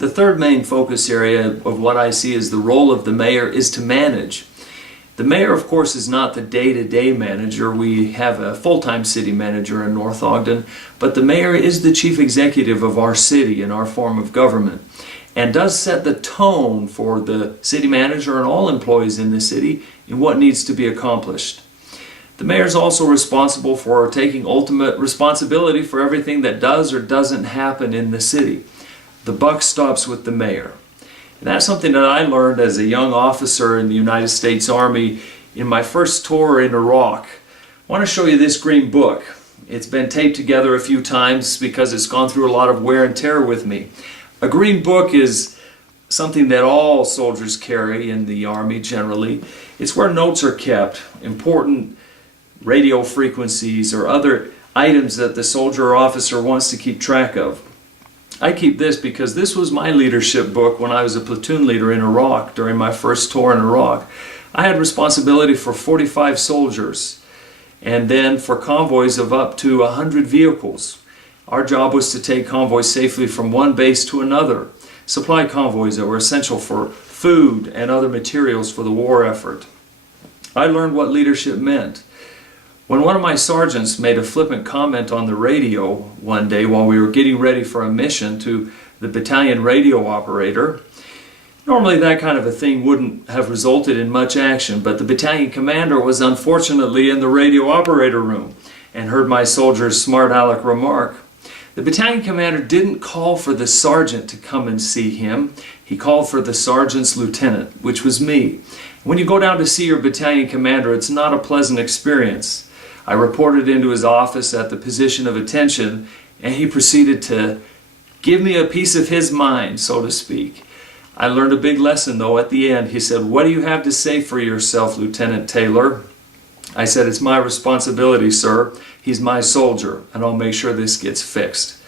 The third main focus area of what I see as the role of the mayor is to manage. The mayor, of course, is not the day-to-day manager. We have a full-time city manager in North Ogden, but the mayor is the chief executive of our city and our form of government, and does set the tone for the city manager and all employees in the city in what needs to be accomplished. The mayor is also responsible for taking ultimate responsibility for everything that does or doesn't happen in the city. The buck stops with the mayor. And that's something that I learned as a young officer in the United States Army in my first tour in Iraq. I want to show you this green book. It's been taped together a few times because it's gone through a lot of wear and tear with me. A green book is something that all soldiers carry in the Army generally. It's where notes are kept, important radio frequencies or other items that the soldier or officer wants to keep track of. I keep this because this was my leadership book when I was a platoon leader in Iraq during my first tour in Iraq. I had responsibility for 45 soldiers and then for convoys of up to 100 vehicles. Our job was to take convoys safely from one base to another, supply convoys that were essential for food and other materials for the war effort. I learned what leadership meant. When one of my sergeants made a flippant comment on the radio one day while we were getting ready for a mission to the battalion radio operator, normally that kind of a thing wouldn't have resulted in much action, but the battalion commander was unfortunately in the radio operator room and heard my soldier's smart aleck remark. The battalion commander didn't call for the sergeant to come and see him. He called for the sergeant's lieutenant, which was me. When you go down to see your battalion commander, it's not a pleasant experience. I reported into his office at the position of attention, and he proceeded to give me a piece of his mind, so to speak. I learned a big lesson, though, at the end. He said, "What do you have to say for yourself, Lieutenant Taylor?" I said, "It's my responsibility, sir. He's my soldier, and I'll make sure this gets fixed."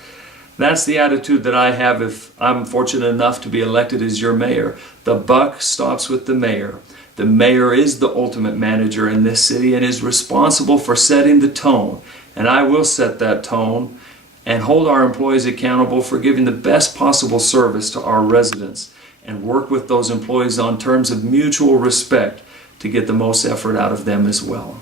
That's the attitude that I have if I'm fortunate enough to be elected as your mayor. The buck stops with the mayor. The mayor is the ultimate manager in this city and is responsible for setting the tone. And I will set that tone and hold our employees accountable for giving the best possible service to our residents and work with those employees on terms of mutual respect to get the most effort out of them as well.